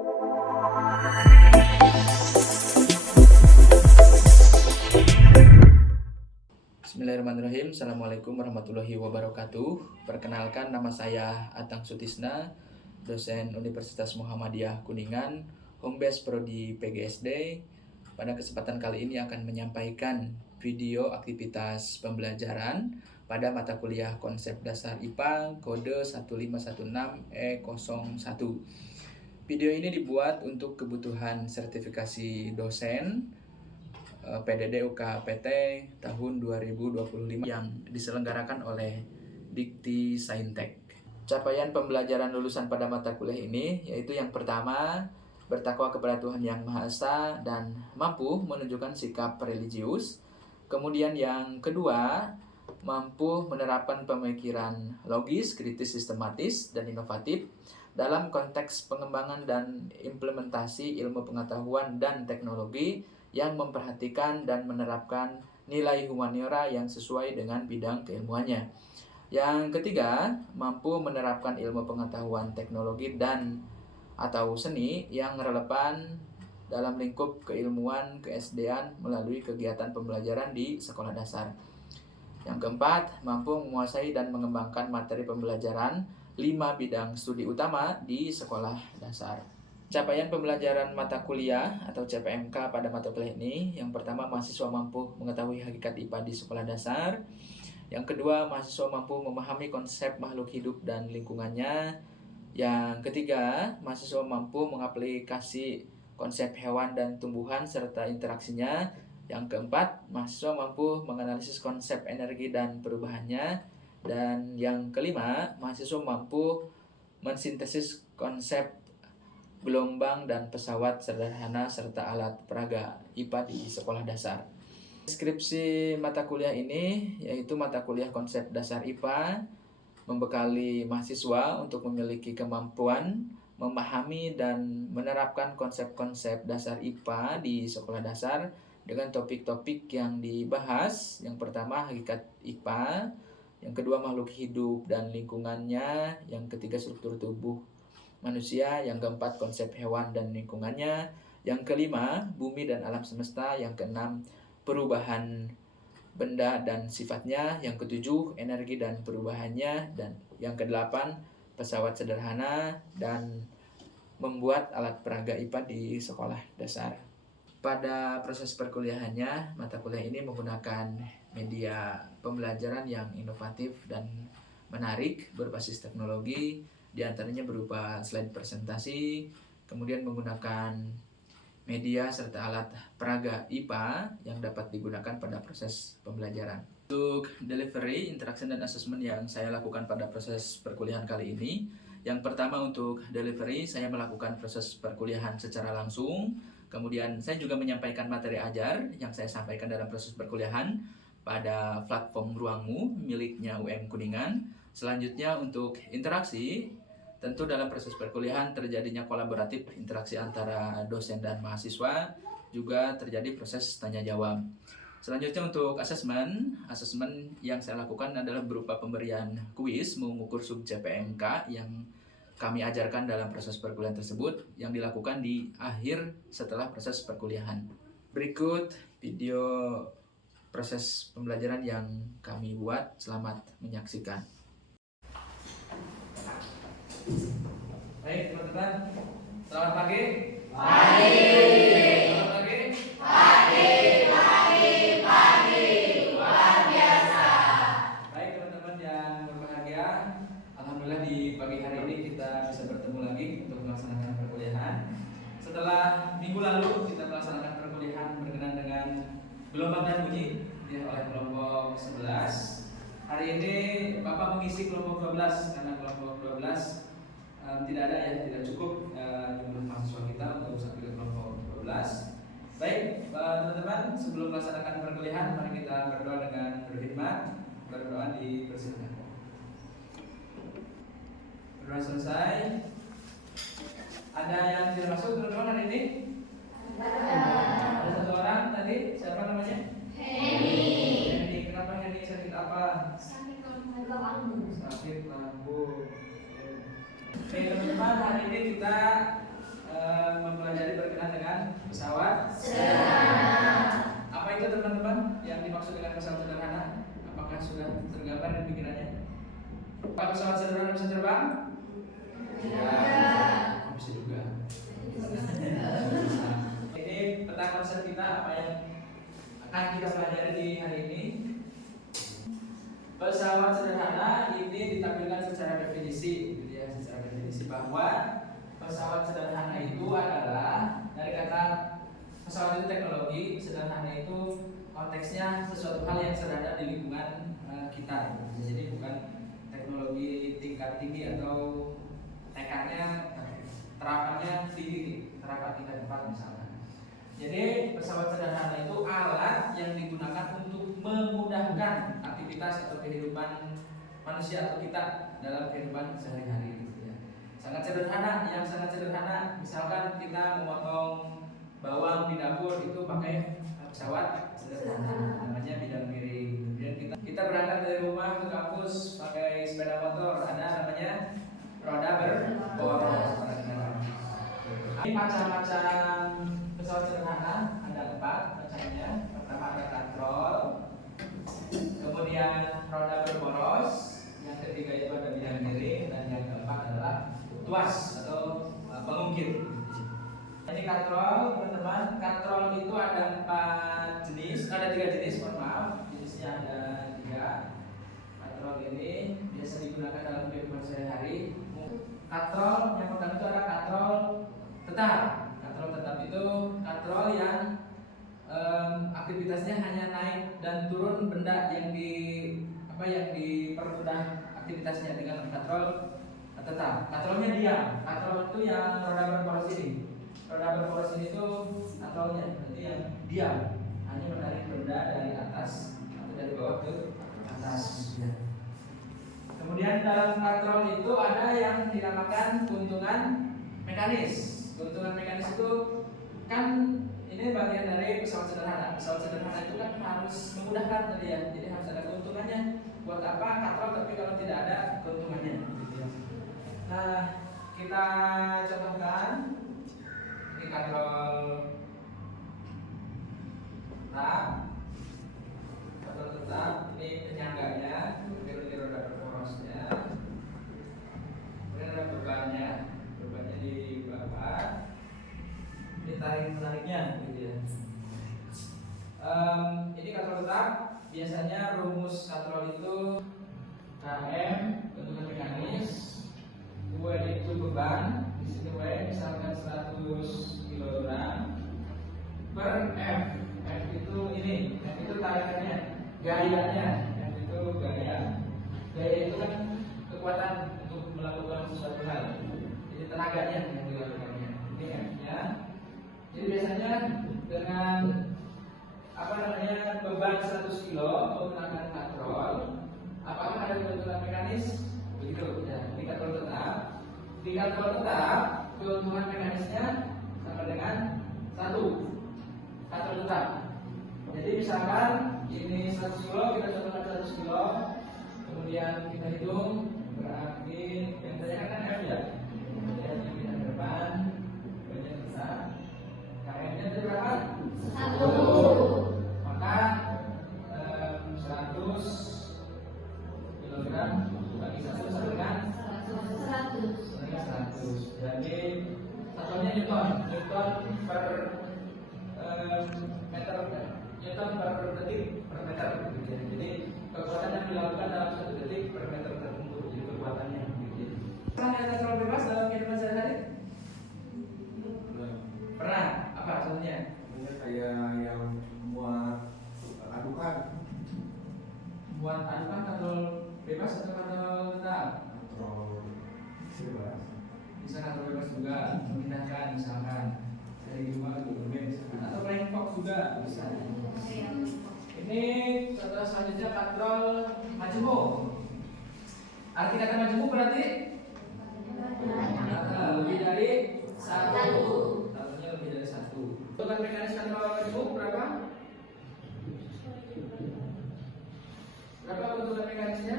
Bismillahirrahmanirrahim. Assalamualaikum warahmatullahi wabarakatuh. Perkenalkan, nama saya Atang Sutisna, dosen Universitas Muhammadiyah Kuningan, Home Base Prodi PGSD. Pada kesempatan kali ini akan menyampaikan video aktivitas pembelajaran pada mata kuliah konsep dasar IPA kode 1516E01. Video ini dibuat untuk kebutuhan sertifikasi dosen PDD UKPT tahun 2025 yang diselenggarakan oleh Dikti Saintek. Capaian pembelajaran lulusan pada mata kuliah ini yaitu yang pertama, bertakwa kepada Tuhan Yang Maha Esa dan mampu menunjukkan sikap religius. Kemudian yang kedua, mampu menerapkan pemikiran logis, kritis, sistematis, dan inovatif dalam konteks pengembangan dan implementasi ilmu pengetahuan dan teknologi yang memperhatikan dan menerapkan nilai humaniora yang sesuai dengan bidang keilmuannya. Yang ketiga, mampu menerapkan ilmu pengetahuan teknologi dan atau seni yang relevan dalam lingkup keilmuan ke-SD-an melalui kegiatan pembelajaran di sekolah dasar. Yang keempat, mampu menguasai dan mengembangkan materi pembelajaran 5 bidang studi utama di sekolah dasar. Capaian pembelajaran mata kuliah atau CPMK pada mata kuliah ini, yang pertama, mahasiswa mampu mengetahui hakikat IPA di sekolah dasar. Yang kedua, mahasiswa mampu memahami konsep makhluk hidup dan lingkungannya. Yang ketiga, mahasiswa mampu mengaplikasi konsep hewan dan tumbuhan serta interaksinya. Yang keempat, mahasiswa mampu menganalisis konsep energi dan perubahannya. Dan yang kelima, mahasiswa mampu mensintesis konsep gelombang dan pesawat sederhana serta alat peraga IPA di sekolah dasar. Deskripsi mata kuliah ini yaitu mata kuliah konsep dasar IPA membekali mahasiswa untuk memiliki kemampuan memahami dan menerapkan konsep-konsep dasar IPA di sekolah dasar dengan topik-topik yang dibahas. Yang pertama, hakikat IPA. Yang kedua, makhluk hidup dan lingkungannya. Yang ketiga, struktur tubuh manusia. Yang keempat, konsep hewan dan lingkungannya. Yang kelima, bumi dan alam semesta. Yang keenam, perubahan benda dan sifatnya. Yang ketujuh, energi dan perubahannya. Dan yang kedelapan, pesawat sederhana dan membuat alat peraga IPA di sekolah dasar. Pada proses perkuliahannya, mata kuliah ini menggunakan media pembelajaran yang inovatif dan menarik berbasis teknologi, diantaranya berupa slide presentasi, kemudian menggunakan media serta alat peraga IPA yang dapat digunakan pada proses pembelajaran. Untuk delivery, interaction, dan assessment yang saya lakukan pada proses perkuliahan kali ini, yang pertama, untuk delivery, saya melakukan proses perkuliahan secara langsung. Kemudian saya juga menyampaikan materi ajar yang saya sampaikan dalam proses perkuliahan pada platform Ruangmu miliknya UM Kuningan. Selanjutnya, untuk interaksi, tentu dalam proses perkuliahan terjadinya kolaboratif interaksi antara dosen dan mahasiswa, juga terjadi proses tanya jawab. Selanjutnya, untuk asesmen yang saya lakukan adalah berupa pemberian kuis mengukur sub CPMK yang kami ajarkan dalam proses perkuliahan tersebut yang dilakukan di akhir setelah proses perkuliahan. Berikut video proses pembelajaran yang kami buat. Selamat menyaksikan. Baik teman-teman, selamat pagi. Pagi. Selamat pagi. Pagi, pagi, pagi. Luar biasa. Baik teman-teman yang berbahagia, alhamdulillah di pagi hari ini kita bisa bertemu lagi untuk melaksanakan perkuliahan. Setelah minggu lalu kita melaksanakan perkuliahan berkenaan dengan gelombang dan bunyi oleh kelompok 11. Hari ini Bapak mengisi kelompok 12 karena kelompok 12 tidak ada ya, tidak cukup jumlah mahasiswa kita untuk sampai ke kelompok 12. Baik, teman-teman, sebelum melaksanakan perkuliahan, mari kita berdoa dengan berkhidmat. Berdoa dipersilakan. Berdoa selesai. Ada yang tidak masuk teman-teman hari ini? Ada satu orang tadi, siapa namanya? Henny. Kenapa Henny sakit apa? Sakit lambung. Sakit lambung. Oke teman-teman, hari ini kita mempelajari berkenaan dengan pesawat sederhana. Apa itu teman-teman yang dimaksud dengan pesawat sederhana? Apakah sudah tergambar di pikirannya? Apakah pesawat sederhana bisa terbang? Ya. Bisa juga. Ini peta konsep kita apa yang akan kita pelajari di hari ini. Pesawat sederhana ini ditampilkan secara definisi, gitu ya, secara definisi bahwa pesawat sederhana itu adalah dari kata pesawat itu teknologi, sederhana itu konteksnya sesuatu hal yang sederhana di lingkungan kita. Jadi bukan teknologi tingkat tinggi atau tekannya terapannya tinggi, terapan tingkat 4 misalnya. Jadi pesawat sederhana itu alat yang digunakan untuk memudahkan aktivitas atau kehidupan manusia atau kita dalam kehidupan sehari-hari, gitu ya. Sangat sederhana, yang sangat sederhana. Misalkan kita memotong bawang di dapur itu pakai pesawat sederhana, namanya bidang miring. Kemudian kita berangkat dari rumah ke kampus pakai sepeda motor, ada namanya roda berboros. Ini macam-macam pesawat sederhana, ada 4 macamnya. Pertama ada katrol, kemudian roda berboros, yang ketiga itu ada bidang miring, dan yang keempat adalah tuas atau pengungkit. Ini katrol, teman-teman. Katrol itu ada 3 jenis, mohon maaf. Jenisnya ada 3. Katrol ini biasa digunakan dalam kehidupan sehari-hari. Katrol yang pertama itu ada katrol tetap. Katrol tetap itu katrol yang aktivitasnya hanya naik dan turun benda yang dipermudah aktivitasnya dengan katrol tetap. Katrolnya diam. Katrol itu yang roda berporos ini. Roda berporos ini itu katrolnya, berarti yang diam, hanya menarik benda dari atas atau dari bawah ke atas. Kemudian dalam katrol itu ada yang dinamakan keuntungan mekanis. Keuntungan mekanis itu kan ini bagian dari pesawat sederhana. Pesawat sederhana itu kan harus memudahkan tadi ya. Jadi harus ada keuntungannya. Buat apa katrol tapi kalau tidak ada keuntungannya? Nah, kita contohkan. Ini katrol tetap. Katrol tetap. Ini penyangganya. Ini roda berporosnya. Kemudian ada bebannya. Bebannya di bawah. Ini tarik-menariknya, gitu ya. Ini katrol tetap. Biasanya rumus katrol itu KM keuntungan mekanis, W itu beban, di sini W misalkan 100 kg per F. F itu ini, F itu tarikannya, gayanya, F itu gaya. Gaya itu kan kekuatan untuk melakukan sesuatu hal. Jadi tenaganya yang dilakukannya. Ini F-nya. Jadi biasanya dengan beban 100 kilo menggunakan katrol, apakah ada keuntungan mekanis? Begitu ya. Di katrol tetap, keuntungan mekanisnya sama dengan 1 katrol tetap. Jadi misalkan ini 100 kilo, kita contohkan 100 kilo, kemudian kita hitung berarti yang saya kan F ya. Kemudian di bidang depan banyak besar. KM-nya itu berapa? 1. Maka 100 kilogram bagi 1 sama dengan 100. Jadi satunya Newton per meter, Newton per detik per meter. Jadi kekuatan yang dilakukan dalam 1 detik per meter tertentu. Jadi kekuatannya. Pernah ada katrol bebas dalam kehidupan sehari-hari? Pernah. Apa contohnya? Kayak yang muat adukan. Buat adukan katrol bebas atau katrol tetap? Katrol bebas. Bisa katrol bebas juga, memindahkan misalkan dari rumah ke rumah misalkan, atau flying fox juga bisa. Ini contoh selanjutnya katrol majemuk. Arti kata majemuk berarti lebih dari 1. Satunya lebih dari 1. Untuk mekanis katrol majemuk berapa? Berapa keuntungan mekanisnya?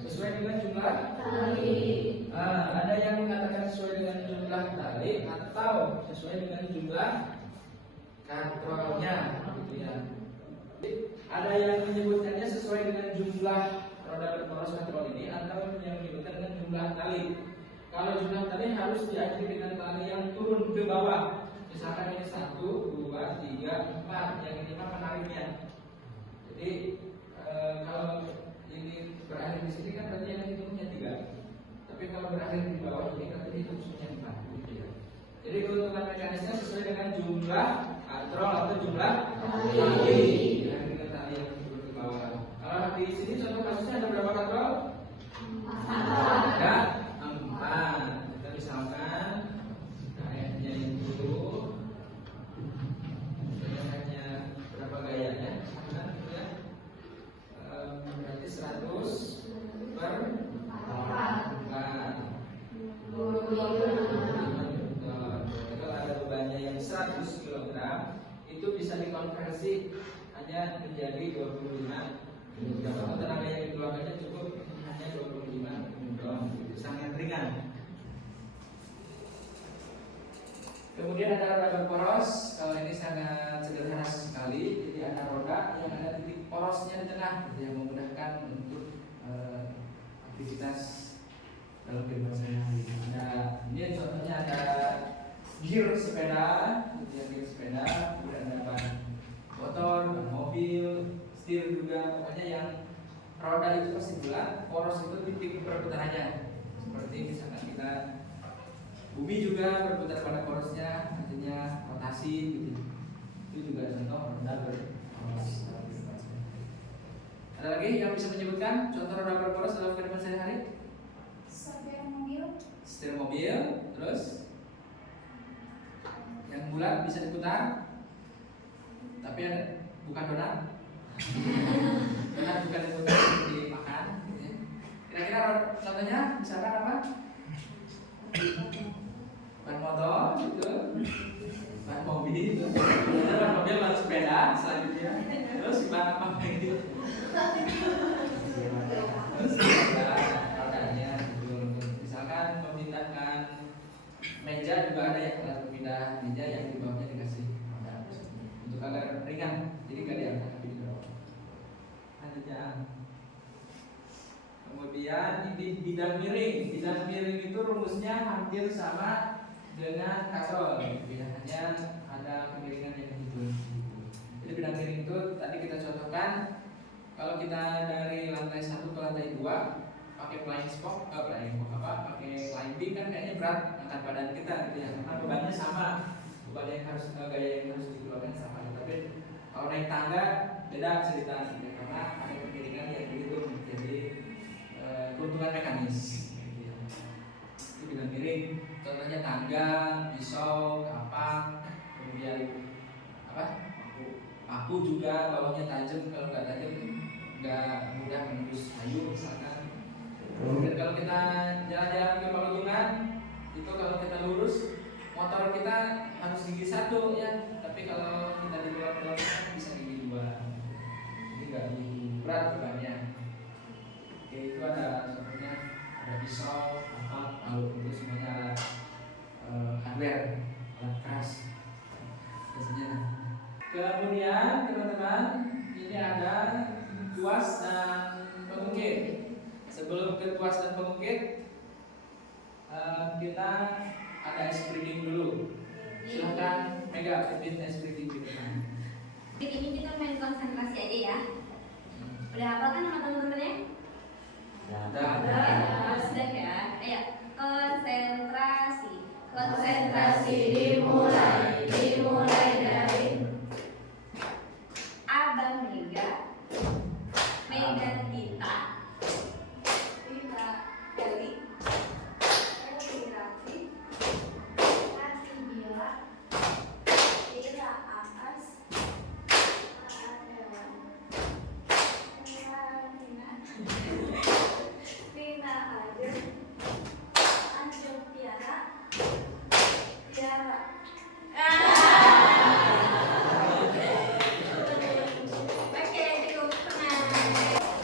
Sesuai dengan jumlah kali. Ada yang mengatakan sesuai dengan atau sesuai dengan jumlah katrolnya, gitu ya. Ada yang menyebutkannya sesuai dengan jumlah roda berporos katrol ini, atau yang menyebutkan dengan jumlah tali. Kalau jumlah tali harus diakhiri dengan tali yang turun ke bawah. Misalkan ini 1, 2, 3, 4, yang ini penariknya. Jadi kalau ini berakhir di sini kan berarti yang hitungnya 3. Tapi kalau berakhir di bawah ini berarti hitungnya 4. Gitu ya. Jadi keuntungan mekanisnya sesuai dengan jumlah katrol atau jumlah tali. Dengan tali yang turun ke bawah. Kalau di sini contoh kasusnya ada berapa katrol? 4. Ada 4. Kita misalkan KF-nya itu berapa gayanya? Misalkan gitu ya. Berarti 100 per 4. Kalau ada bebannya yang 100 kg, itu bisa dikonversi hanya menjadi 25 kg. Atau tenaga yang dikeluarkannya cukup hanya 25 kg. Sangat ringan. Kemudian ada roda berporos. Kalau ini sangat sederhana sekali. Jadi ada roda yang ada titik porosnya di tengah yang memudahkan untuk aktivitas dalam kehidupan sehari-hari. Ada ini contohnya ada gear sepeda, gear sepeda, kemudian ada ban motor, ban mobil, setir juga. Pokoknya yang roda itu pasti bulat, poros itu titik perputarannya. Seperti misalkan kita bumi juga berputar pada porosnya, artinya rotasi gitu. Itu juga contoh roda berporos. Ada lagi yang bisa menyebutkan contoh roda berporos dalam kehidupan sehari-hari? Setir mobil, terus yang bulat bisa diputar, tapi ada bukan donat. Donat bukan diputar, dimakan. Kira-kira contohnya misalkan apa? Ban motor gitu, ban mobil gitu, ban mobil, ban sepeda selanjutnya, terus ban apa gitu, terus rodanya gitu. Misalkan memindahkan meja juga ada yang alat pemindah meja yang di bawahnya dikasih roda untuk agar ringan, jadi nggak diangkat tapi didorong. Lanjutnya. Kemudian ini bidang miring. Bidang miring itu rumusnya hampir sama dengan katrol. Hanya ada kemiringan yang gitu. Jadi bidang miring itu tadi kita contohkan, kalau kita dari lantai 1 ke lantai 2 pakai flying spoke, pakai flying beam kan kayaknya berat angkat badan kita gitu ya. Karena bebannya sama, beban yang harus gaya yang harus dikeluarkan sama. Tapi kalau naik tangga beda cerita gitu, karena ada kemiringan yang dihitung. Jadi keuntungan mekanis. Itu bidang miring. Contohnya tangga, pisau, kapak, kemudian apa? Paku juga bawahnya tajam. Kalau nggak tajam nggak mudah menembus kayu misalkan. Kemudian kalau kita jalan-jalan ke pegunungan, itu kalau kita lurus, motor kita harus gigi 1 ya. Tapi kalau kita di luar bisa gigi 2. Jadi nggak begitu berat bebannya. Oke, itu ada contohnya, ada pisau, kapak, palu, itu semuanya hardware, alat keras biasanya. Kemudian teman-teman, ini ada tuas dan pengungkit. Sebelum ke tuas dan pengungkit, kita ada ice breathing dulu. Silahkan Mega pimpin ice breathing di depan. Ini kita main konsentrasi aja ya. Udah hafal kan sama teman-temannya? Sudah ya. Ayo, konsentrasi. Konsentrasi dimulai dari Abang Mega, Mega kita, Gali, Rafi, Rafi Bila, Bila Akas, Dewan, Rina Adil, Anjung Tiara, Tiara. Oke, cukup tenang.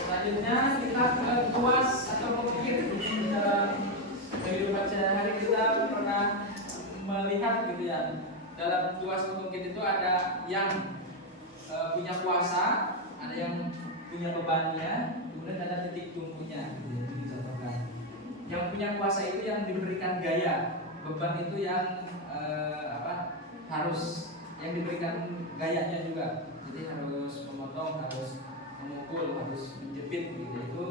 Selanjutnya kita ke tuas atau pengungkit. Dalam kehidupan sehari-hari kita pernah melihat gitu ya, dalam tuas pengungkit itu ada yang punya kuasa, ada yang punya bebannya, kemudian ada titik tumpunya gitu ya, ini contohkan. Yang punya kuasa itu yang diberikan gaya, beban itu yang harus yang diberikan gayanya juga, jadi harus memotong, harus memukul, harus menjepit gitu, itu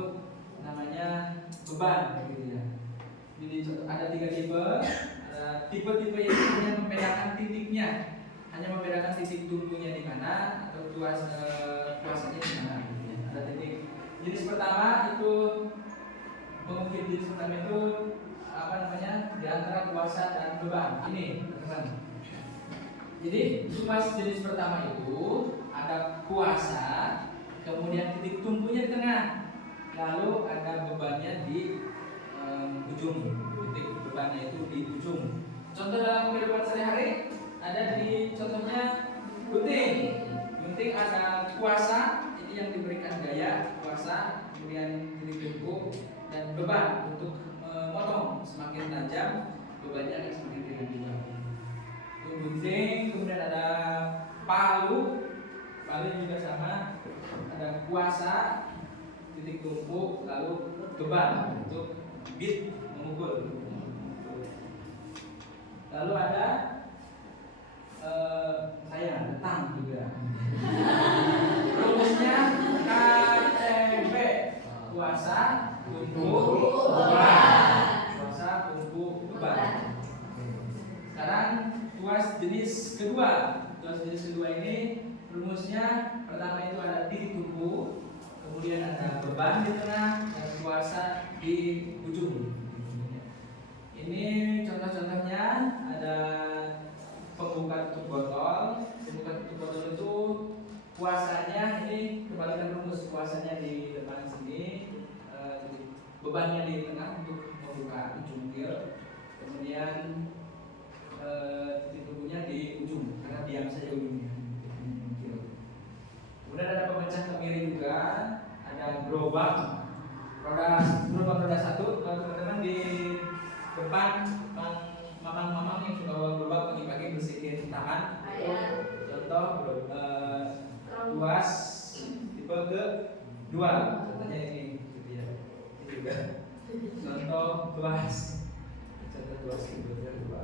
namanya beban gitu ya. Jadi ada 3 tipe. Tipe-tipe ini hanya membedakan titiknya, hanya membedakan titik tumpunya di mana atau kuasanya di mana gitu ya. Ada titik. Jenis pertama itu mungkin jenis pertama itu di antara kuasa dan beban. Ini teman-teman. Jadi tuas jenis pertama itu ada kuasa, kemudian titik tumpunya di tengah, lalu ada bebannya di ujung. Titik bebannya itu di ujung. Contoh dalam kehidupan sehari-hari ada di contohnya gunting. Gunting ada kuasa, ini yang diberikan gaya kuasa, kemudian titik tumpu dan beban untuk memotong. Semakin tajam bebannya akan semakin ringan juga. Gunting, kemudian ada palu. Palu juga sama, ada kuasa, titik tumpu, lalu beban untuk bit memukul. Lalu ada tang juga. Rumusnya KTB, kuasa, tumpu, beban. Kuasa, tumpu, beban. Sekarang tuas jenis kedua. Tuas jenis kedua ini rumusnya pertama itu ada titik tumpu, kemudian ada beban di tengah dan kuasa di ujung. Ini contoh-contohnya ada pembuka tutup botol. Pembuka tutup botol itu kuasanya ini kebalikan rumus, kuasanya di depan sini, bebannya di tengah untuk membuka ujung gil, kemudian titik tumpunya di ujung karena diam saja ujungnya. Kemudian ada pemecah kemiri juga, ada gerobak roda 1. Kalau teman-teman di depan mamang-mamang yang suka bawa gerobak pagi-pagi bersihin taman, contoh tuas tipe ke-2, contohnya ini gitu ya. Ini juga contoh tuas tipe ke-2.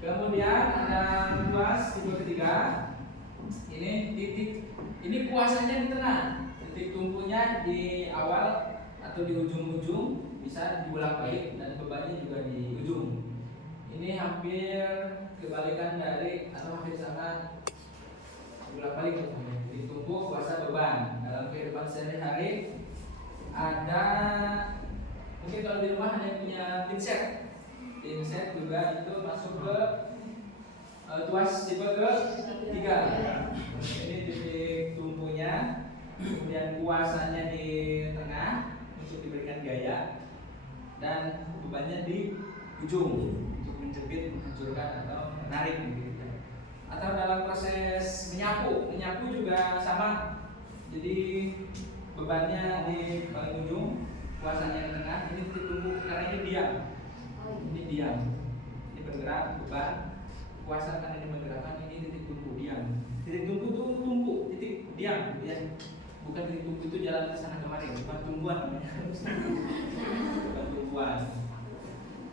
Kemudian ada tuas tipe ketiga. Ini kuasanya di tengah, titik tumpunya di awal atau di ujung-ujung, bisa dibolak-balik dan bebannya juga di ujung. Ini hampir kebalikan dari atau hampir sama bolak-balik contohnya. Titik tumpu, kuasa, beban. Dalam kehidupan sehari-hari ada mungkin kalau di rumah ada yang punya pinset. Pinset juga itu masuk ke tuas tipe ke-3. Ini titik tumpunya, kemudian kuasanya di tengah untuk diberikan gaya, dan bebannya di ujung untuk menjepit, menghancurkan atau menarik gitu. Atau dalam proses menyapu juga sama. Jadi bebannya di paling ujung, kuasanya di tengah. Ini titik tumpu karena ini diam. Ini bergerak, beban. Kuasa karena ini menggerakkan, ini titik tumpu diam. Titik tumpu itu tumpu, titik diam ya. Bukan titik tumpu itu jalan ke sana kemari, bukan tumbuhan namanya. Bukan tumbuhan.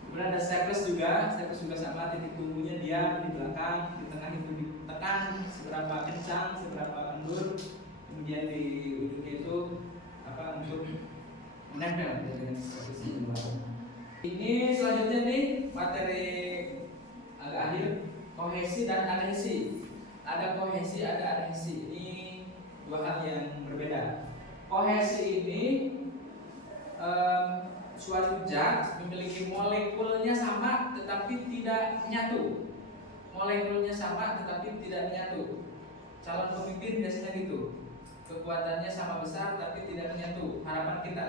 Kemudian ada staples juga sama, titik tumpunya diam di belakang, di tengah itu ditekan seberapa kencang, seberapa kendur, kemudian di ujungnya itu untuk menempel dengan staples di belakang. Ini selanjutnya nih materi agak akhir, kohesi dan adhesi. Ada kohesi, ada adhesi. Ini dua hal yang berbeda. Kohesi ini suatu zat memiliki molekulnya sama tetapi tidak menyatu. Molekulnya sama tetapi tidak menyatu. Calon pemimpin biasanya gitu. Kekuatannya sama besar tapi tidak menyatu. Harapan kita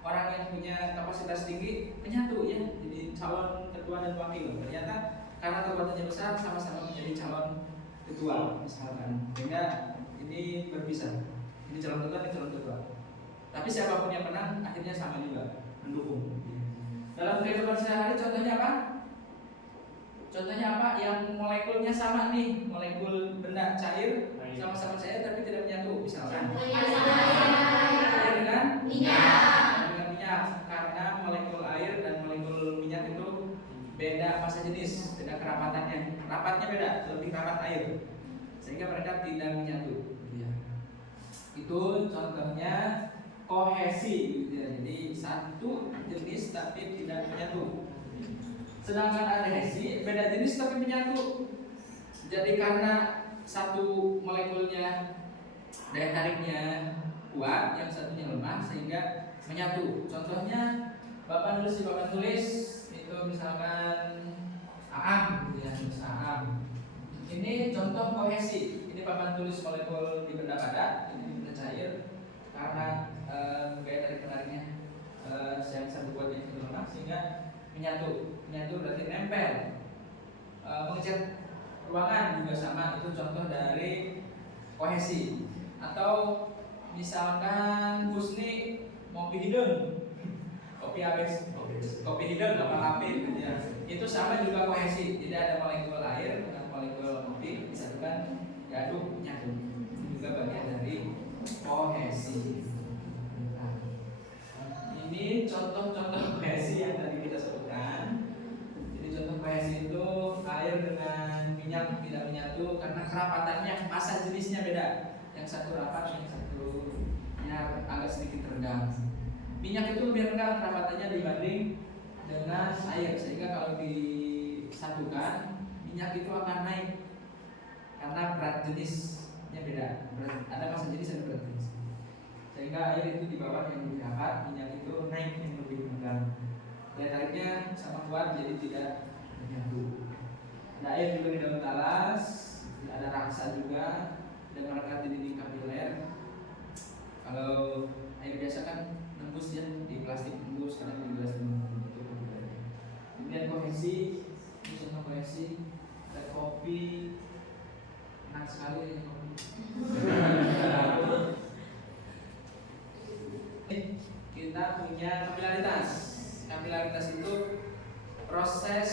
orang yang punya kapasitas tinggi menyatu ya, jadi calon ketua dan wakil. Ternyata karena kekuatannya besar sama-sama menjadi calon ketua misalkan, sehingga ini berpisah. Ini calon ketua, ini calon ketua. Tapi siapapun yang menang akhirnya sama juga mendukung. Dalam kehidupan sehari-hari contohnya apa? Contohnya apa? Yang molekulnya sama nih, molekul benda cair sama-sama cair tapi tidak menyatu, misalkan air dengan minyak, karena molekul air dan molekul minyak itu beda massa jenis, beda kerapatannya, rapatnya beda, lebih rapat air, sehingga mereka tidak menyatu. Itu contohnya kohesi, gitu ya. Jadi satu jenis tapi tidak menyatu. Sedangkan adhesi beda jenis tapi menyatu. Jadi karena satu molekulnya daya tariknya kuat, yang satunya lemah sehingga menyatu. Contohnya Bapak nulis di papan tulis itu misalkan Aam, gitu ya, Aam. Ini contoh kohesi. Ini papan tulis molekul di benda padat, ini di benda cair. Karena gaya tarik penariknya yang satu kuatnya itu lemah sehingga menyatu. Menyatu berarti nempel. Mengecat ruangan juga sama, itu contoh dari kohesi. Atau misalkan Husni ngopi hidung, kopi hidung apa lapin, gitu ya. Itu sama juga kohesi. Jadi ada molekul air dengan molekul kopi disatukan, diaduk, nyatu. Itu juga bagian dari kohesi. Nah, ini contoh-contoh kohesi yang tadi kita sebutkan. Jadi contoh kohesi itu air dengan minyak tidak menyatu karena kerapatannya, massa jenisnya beda. Yang satu rapat, yang satunya agak sedikit renggang. Minyak itu lebih renggang kerapatannya dibanding dengan air, sehingga kalau disatukan minyak itu akan naik karena berat jenisnya beda. Ada massa jenis dan berat jenis, sehingga air itu di bawah yang lebih rapat, minyak itu naik yang lebih renggang. Daya tariknya sama kuat jadi tidak menyatu. Ada air juga di daun talas, ada raksa juga, dan melekat di dinding kapiler. Kalau air biasa kan nembus ya, di plastik nembus, karena di gelas nembus. Kemudian kohesi, ini contoh kohesi. Ada kopi, enak sekali ya kopi. Kita punya kapilaritas. Kapilaritas itu proses,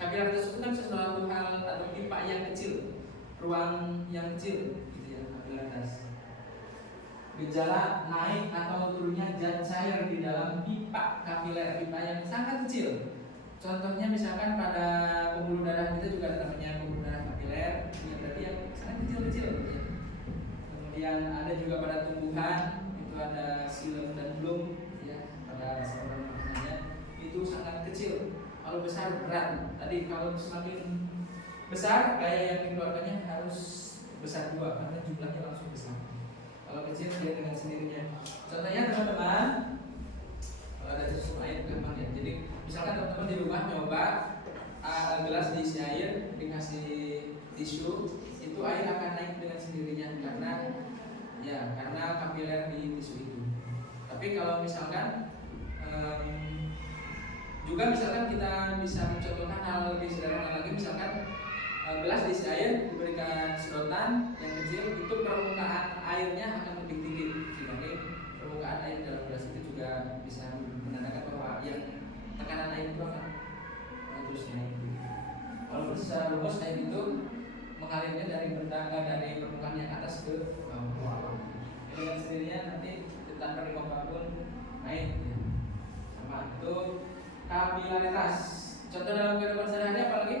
kapilaritas itu kan sesuatu hal atau pipa yang kecil, ruang yang kecil, gitu ya, kapilaritas. Gejala naik atau turunnya zat cair di dalam pipa kapiler, pipa yang sangat kecil. Contohnya misalkan pada pembuluh darah kita juga ada namanya pembuluh darah kapiler, yang berarti yang sangat kecil-kecil. Gitu ya. Kemudian ada juga pada tumbuhan, itu ada silem dan blum, ya, pada saluran pernafasannya itu sangat kecil. Kalau besar berat. Tadi kalau semakin besar gaya yang dikeluarkannya harus besar juga karena jumlahnya langsung besar. Kalau kecil dia dengan sendirinya. Contohnya teman-teman, kalau ada tisu air gampang ya. Jadi misalkan teman-teman di rumah nyoba gelas diisi air, dikasih tisu, itu air akan naik dengan sendirinya karena kapiler di tisu itu. Tapi kalau misalkan juga misalkan kita bisa mencontohkan hal lebih sederhana lagi, misalkan gelas diisi air diberikan sedotan yang kecil, itu permukaan airnya akan lebih tinggi dibanding permukaan air dalam gelas itu, juga bisa menandakan bahwa yang tekanan air itu akan terus naik. Walaupun secara luas kayak gitu mengalirnya dari permukaan yang atas ke bawah. Dengan sendirinya nanti tanpa dipompa pun naik. Ya. Sama itu kapilaritas. Contoh dalam kehidupan sehari-hari apa lagi?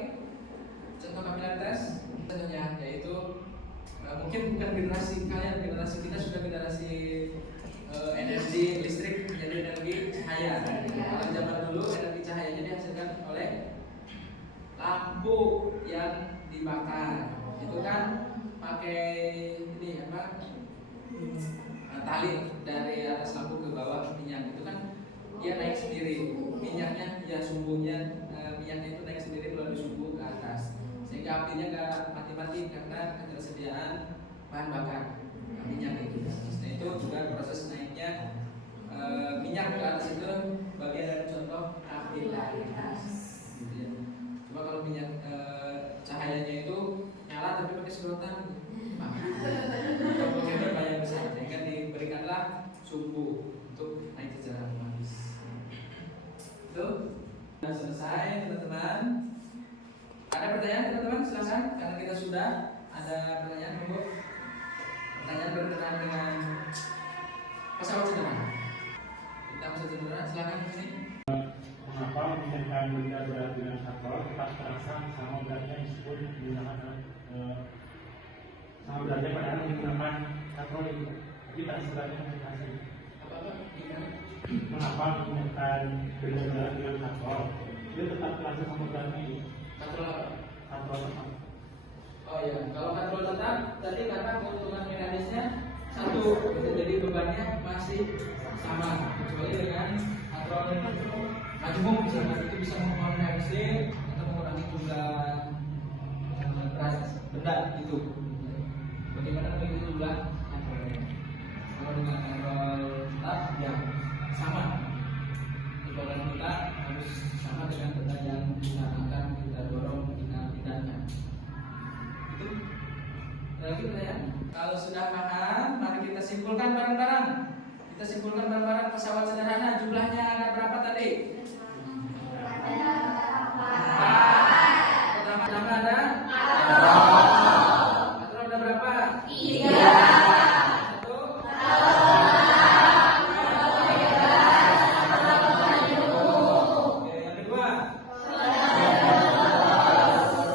Contoh kapilaritas contohnya yaitu mungkin bukan generasi kalian, generasi kita sudah generasi energi listrik, jadi energi cahaya. Kalau zaman dulu energi cahayanya dihasilkan oleh lampu yang dibakar. Itu kan pakai ini apa? Tali dari atas lampu ke bawah minyak. Itu kan dia naik sendiri. Minyaknya ya sumbunya minyaknya itu naik sendiri melalui sumbu ke atas. Sehingga apinya nggak mati-mati karena ketersediaan bahan bakar minyak itu. Nah itu juga proses naiknya minyak ke atas itu bagian dari contoh kapilaritas. Gitu ya. Cuma kalau minyak cahayanya itu nyala tapi pakai sedotan, pakai pipa yang besar, sehingga diberikanlah sumbu untuk naik secara otomatis. Itu sudah selesai teman-teman. Ada pertanyaan teman-teman? Silakan. Karena kita sudah ada pertanyaan, Bu. Pertanyaan berkenaan dengan pesawat sederhana. Kita pesawat sederhana, silakan di sini. Mengapa menggunakan benda berat dengan katrol tetap terasa sama beratnya meskipun menggunakan sama beratnya padahal menggunakan katrol itu? Jadi pada sebenarnya menjelaskan Apa-apa? Gimana? mengapa menggunakan benda berat dengan katrol itu tetap terasa sama beratnya itu? Katrol apa? Katrol tetap. Oh iya, kalau katrol tetap tadi karena keuntungan mekanisnya satu, jadi bebannya masih sama kecuali dengan katrol majemuk misalnya itu bisa mengonversi atau mengurangi jumlah berat benda itu. Bagaimana menghitung jumlah katrolnya? Kalau dengan katrol tetap ya sama. Beban kita harus sama dengan benda yang kita akan kita dorong kita pindahkan. Itu. Ada lagi pertanyaan? Kalau sudah paham, mari kita simpulkan bareng-bareng. Kita simpulkan bareng-bareng pesawat sederhana jumlahnya ada berapa tadi? Pertama ada? Katrol ada berapa? 1. Oke, yang kedua?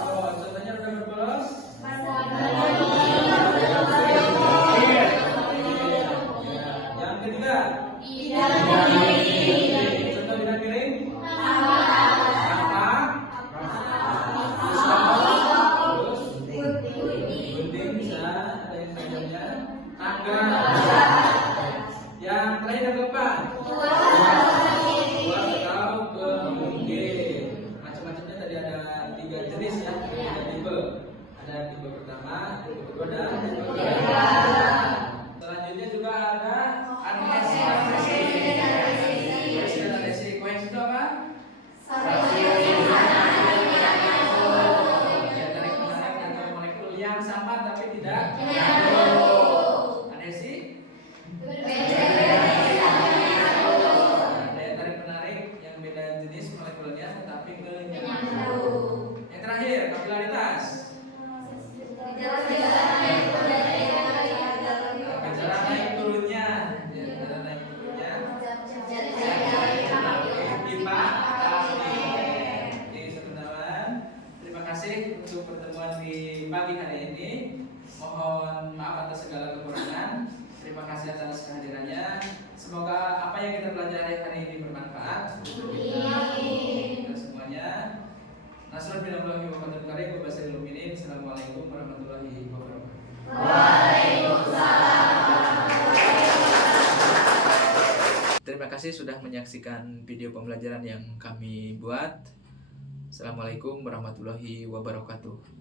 Oh, contohnya udah berbolos? Yang ketiga? Contoh bidang miring? Apa? Terus? Gunting bisa, ada yang sajamnya. Tangga. Yang terakhir yang keempat? Buat atau kemungkin. Macam-macamnya tadi ada 3 jenis ya, 3 tipe. Ada tipe pertama, tipe kedua, dan tipe ketiga. Selanjutnya juga ada adhesi. Koheksi dan adhesi. Koheksi itu apa? Ya, tarik menarik antara molekul yang sama tapi tidak nyambung. Adhesi? Daya tarik menarik yang beda jenis molekulnya tetapi menyambung. Yang terakhir, kapilaritas. Gejala naik turunnya. Ya, gejala naik turunnya. Pipa kaki. Oke, teman-teman. Terima kasih untuk pertemuan di pagi hari ini. Mohon maaf atas segala kekurangan. Terima kasih atas kehadirannya. Semoga apa yang kita pelajari hari ini bermanfaat untuk kita semuanya. Nasrul bin Abdullah wa barakatuh. Assalamualaikum warahmatullahi wabarakatuh. Terima kasih sudah menyaksikan video pembelajaran yang kami buat. Assalamualaikum warahmatullahi wabarakatuh.